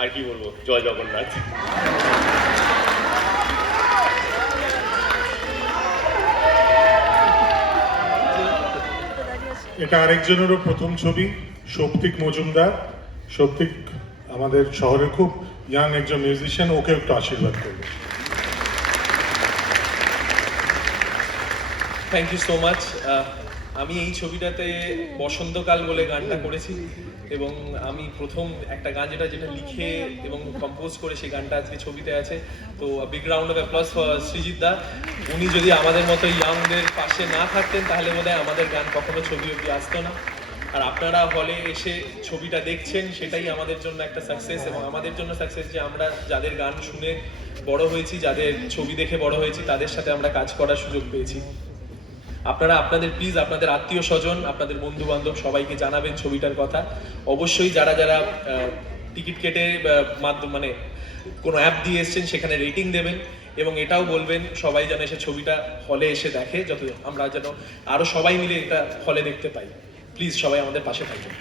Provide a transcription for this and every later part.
আর কি বলবো, জয় জগন্নাথ। এটা আরেকজনেরও প্রথম ছবি, সৌপ্তিক মজুমদার। সৌপ্তিক আমাদের শহরের খুব ইয়াং একজন মিউজিশিয়ান, ওকে একটু আশীর্বাদ করবে। Thank you so much. আমি এই ছবিটাতে বসন্তকাল বলে গানটা করেছি এবং আমি প্রথম একটা গান যেটা লিখে এবং কম্পোজ করে সেই গানটা আজকে ছবিতে আছে। তো big round of applause for Srijit da. উনি যদি আমাদের মতো ইয়াংদের পাশে না থাকতেন তাহলে বোধহয় আমাদের গান কখনো ছবি অবধি আসতো না। আর আপনারা হলে এসে ছবিটা দেখছেন, সেটাই আমাদের জন্য একটা সাকসেস, এবং আমাদের জন্য সাকসেস যে আমরা যাদের গান শুনে বড় হয়েছি, যাদের ছবি দেখে বড় হয়েছি, তাদের সাথে আমরা কাজ করার সুযোগ পেয়েছি। আপনারা আপনাদের প্লিজ আপনাদের আত্মীয় স্বজন, আপনাদের বন্ধু বান্ধব সবাইকে জানাবেন ছবিটার কথা। অবশ্যই যারা যারা টিকিট কেটে মাধ্যম মানে কোনো অ্যাপ দিয়ে এসছেন সেখানে রেটিং দেবেন, এবং এটাও বলবেন সবাই যেন এসে ছবিটা হলে এসে দেখে, যত আমরা যেন আরো সবাই মিলে এটা হলে দেখতে পাই। প্লিজ সবাই আমাদের পাশে থাকবেন।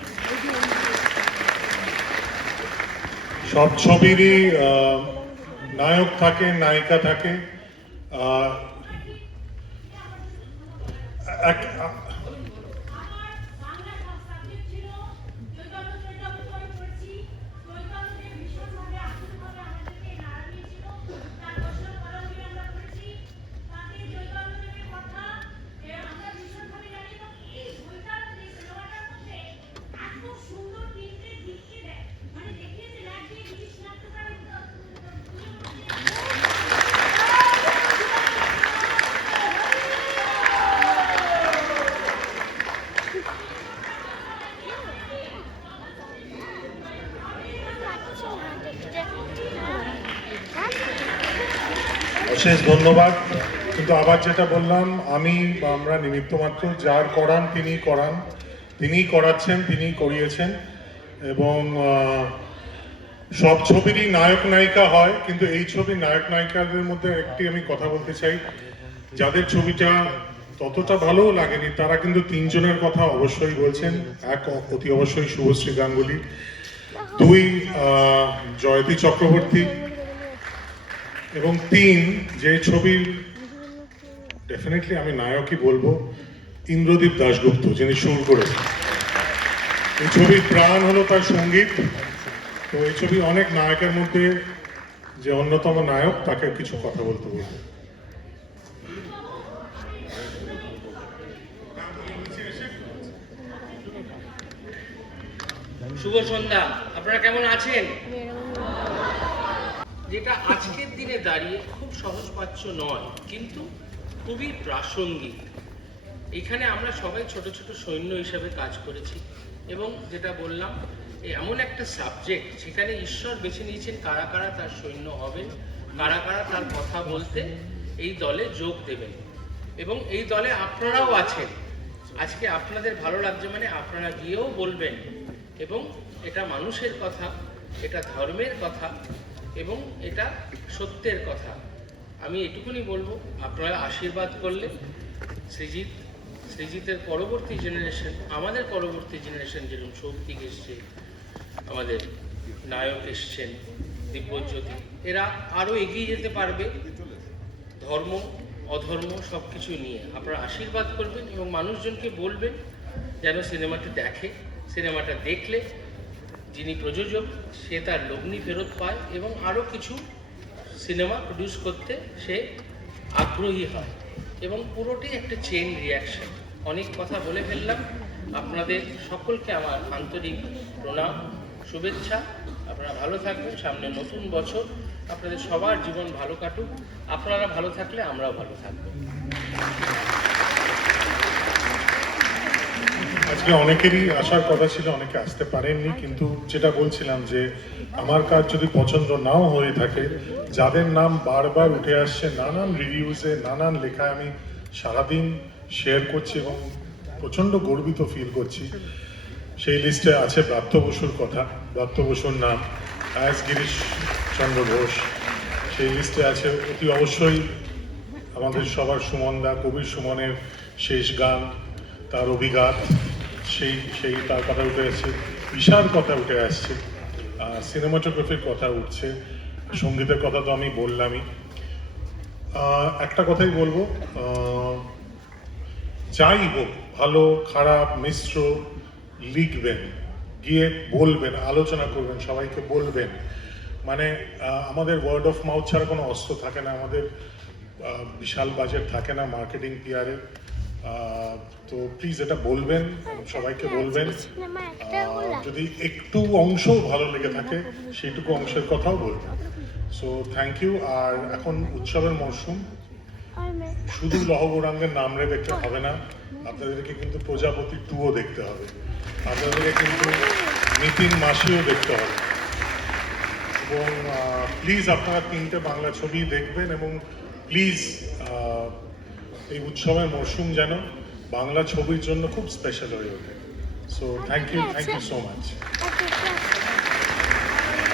সব ছবিরই নায়ক থাকে, নায়িকা থাকে। অশেষ ধন্যবাদ। কিন্তু আবার যেটা বললাম, আমরা নিমিত্ত মাত্র, যার করান তিনি করান, তিনিই করাচ্ছেন, তিনিই করিয়েছেন। এবং সব ছবিরই নায়ক নায়িকা হয়, কিন্তু এই ছবির নায়ক নায়িকাদের মধ্যে একটি আমি কথা বলতে চাই। যাদের ছবিটা ততটা ভালোও লাগেনি তারা কিন্তু তিনজনের কথা অবশ্যই বলছেন। এক অতি অবশ্যই শুভশ্রী গাঙ্গুলি, দুই জয়তী চক্রবর্তী, এবং তিন যে ছবির ডেফিনেটলি আমি নায়কই বলবো, ইন্দ্রদীপ দাশগুপ্ত, যিনি সুর করেছেন। এই ছবির প্রাণ হলো তার সঙ্গীত। তো এই ছবির অনেক নায়কের মধ্যে যে অন্যতম নায়ক, তাকে কিছু কথা বলতে বলবো। শুভ সন্ধ্যা, আপনারা কেমন আছেন? যেটা আজকের দিনে দাঁড়িয়ে খুব সহজপাচ্য নয়, কিন্তু খুবই প্রাসঙ্গিক। এখানে আমরা সবাই ছোট ছোট সৈন্য হিসেবে কাজ করেছি, এবং যেটা বললাম, এমন একটা সাবজেক্ট যেখানে ঈশ্বর বেছে নিয়েছেন কারা কারা তার সৈন্য হবেন, কারা কারা তার কথা বলতে এই দলে যোগ দেবেন, এবং এই দলে আপনারাও আছেন। আজকে আপনাদের ভালো লাগছে মানে আপনারা গিয়েও বলবেন, এবং এটা মানুষের কথা, এটা ধর্মের কথা, এবং এটা সত্যের কথা। আমি এটুকুনি বলবো, আপনারা আশীর্বাদ করলে সৃজিতের পরবর্তী জেনারেশন, আমাদের পরবর্তী জেনারেশন, যেরকম সৌপ্তিক এসছে, আমাদের নায়ক এসছেন, দিব্যজ্যোতি, এরা আরও এগিয়ে যেতে পারবে ধর্ম অধর্ম সব কিছু নিয়ে। আপনারা আশীর্বাদ করবেন এবং মানুষজনকে বলবেন যেন সিনেমাটি দেখে, সিনেমাটা দেখলে যিনি প্রযোজক সে তার লগ্নি ফেরত পায়, এবং আরও কিছু সিনেমা প্রডিউস করতে সে আগ্রহী হয়, এবং পুরোটি একটা চেইন রিয়াকশন। অনেক কথা বলে ফেললাম। আপনাদের সকলকে আমার আন্তরিক প্রণাম, শুভেচ্ছা। আপনারা ভালো থাকবেন, সামনে নতুন বছর, আপনাদের সবার জীবন ভালো কাটুক। আপনারা ভালো থাকলে আমরাও ভালো থাকবো। আজকে অনেকেরই আসার কথা ছিল, অনেকে আসতে পারেননি। কিন্তু যেটা বলছিলাম যে আমার কাজ যদি পছন্দ নাও হয়ে থাকে, যাদের নাম বারবার উঠে আসছে নানান রিভিউজে, নানান লেখায়, আমি সারাদিন শেয়ার করছি এবং প্রচণ্ড গর্বিত ফিল করছি। সেই লিস্টে আছে ব্রাত্য বসুর কথা, ব্রাত্য বসুর নাম, আয়াস গিরিশ চন্দ্র ঘোষ, সেই লিস্টে আছে অতি অবশ্যই আমাদের সবার সুমনদা, কবির সুমনের শেষ গান, তার অভিঘাত, সেই তার কথা উঠে আসছে, ঈশার কথা উঠে আসছে। সিনেমাটোগ্রাফির কথা উঠছে, সঙ্গীতের কথা তো আমি বললামই। একটা কথাই বলবো, যাই হোক, ভালো খারাপ মিশ্র, লিখবেন, গিয়ে বলবেন, আলোচনা করবেন, সবাইকে বলবেন। মানে আমাদের ওয়ার্ড অফ মাউথ ছাড়া কোনো অস্ত্র থাকে না, আমাদের বিশাল বাজেট থাকে না মার্কেটিং পিআরের। তো প্লিজ এটা বলবেন, সবাইকে বলবেন। যদি একটু অংশও ভালো লেগে থাকে সেইটুকু অংশের কথাও বলবেন। So thank you. আর এখন উৎসবের মরশুম, শুধু লহগৌরাঙ্গের নামরে দেখতে হবে না, আপনাদেরকে কিন্তু প্রজাপতি 2ও দেখতে হবে, আপনাদেরকে কিন্তু নিতিন মাসিও দেখতে হবে। এবং প্লিজ আপনারা 3টে বাংলা ছবি দেখবেন, এবং প্লিজ এই উৎসবের মরশুম যেন বাংলা ছবির জন্য খুব স্পেশাল হয়ে ওঠে। So thank you so much.